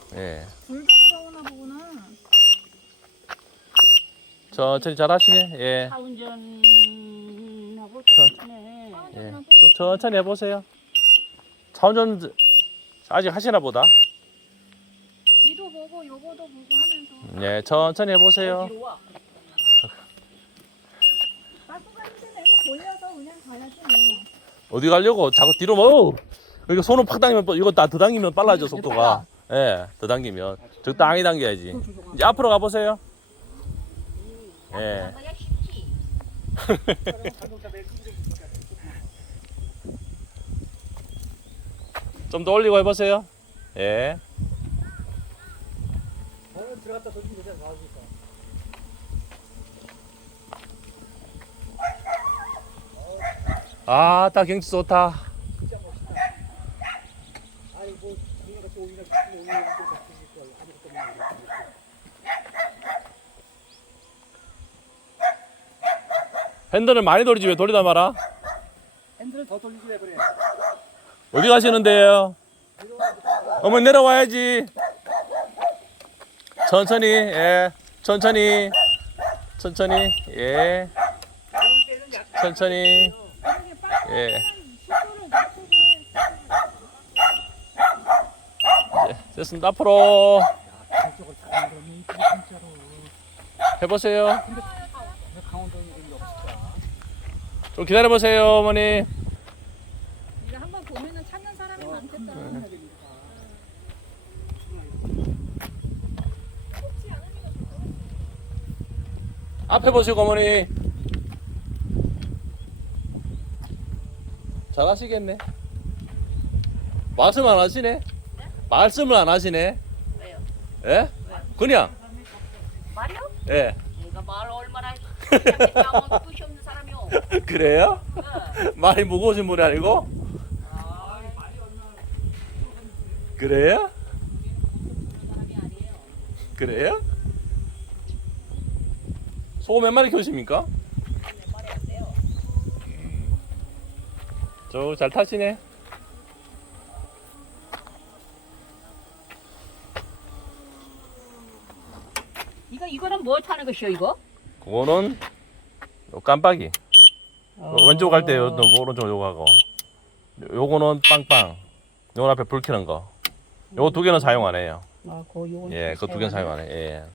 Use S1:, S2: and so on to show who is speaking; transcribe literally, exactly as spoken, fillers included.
S1: 예.
S2: 불도 들어오나 보구나.
S1: 천천히 잘 하시네. 예.
S3: 차 운전하고
S1: 저-
S3: 똑같네.
S1: 예. 좀 천천히 해보세요. 차 운전 아직 하시나 보다.
S2: 뒤도 보고 요거도 보고 하면서.
S1: 예, 천천히 해보세요.
S3: 뒤로 와.
S2: 빠꾸 가는 데는 이렇게 돌려서 그냥 가야지 뭐.
S1: 어디 가려고? 자꾸 뒤로 뭐? 이거 손을 팍 당기면 또 이거 다 더 당기면 빨라져 속도가. 예, 더 당기면 적당히 당겨야지. 이제 앞으로 가보세요. 예.
S3: 가야 쉽지.
S1: 좀 더 올리고 해보세요. 예.
S4: 들어갔다 돌리면 그냥 나오니까.
S1: 아, 딱 경치 좋다.
S4: 진짜 멋있다. 아니 뭐 누가 같이 오기나 싶으면 오기나 좀 같으니까 아무것도 모르겠어.
S1: 핸들을 많이 돌리지 왜 돌리다 말아?
S4: 핸들을 더 돌리지 왜 그래?
S1: 어디 가시는데요? 어머니 내려와야지. 천천히, 예. 천천히. 천천히, 예. 천천히,
S2: 이렇게 빠꾸
S1: 예.
S2: 속도를 낮추고 해.
S1: 이제 됐습니다. 앞으로
S4: 저쪽을 다 그러면 진짜로.
S1: 해보세요.
S4: 근데 강원도에 이런 게 없을까?
S1: 좀 기다려보세요, 어머니.
S2: 이제 한번 보면은 찾는 사람이 많겠다.
S4: 해야 되니까.
S1: 앞에 보시고, 어머니. 잘하시겠네. 말씀 안 하시네? 말씀을 안 하시네?
S3: 왜요?
S1: 예? 그냥,
S3: 말이요?
S1: 예.
S3: 내가 말 얼마나 그냥 끝이 없는 사람이요.
S1: 그래요?
S3: 네.
S1: 말이 무거우신 분이 아니고?
S3: 아,
S1: 그래요?
S3: 사람이 아니에요.
S1: 그래요? 소 몇 마리 키우십니까?
S3: 내 말이 안 돼요.
S1: 저 잘 타시네.
S3: 이거 이거는 뭐 타는 것이요 이거?
S1: 그거는 요 깜빡이.
S3: 어.
S1: 왼쪽 갈 때 요, 요 오른쪽 요거 하고. 요- 요거는 빵빵. 요건 앞에 불 켜는 거. 요거 두 개는 사용 안 해요.
S3: 아, 그 요건
S1: 예, 그 두 개는 사용 안 해요. 예.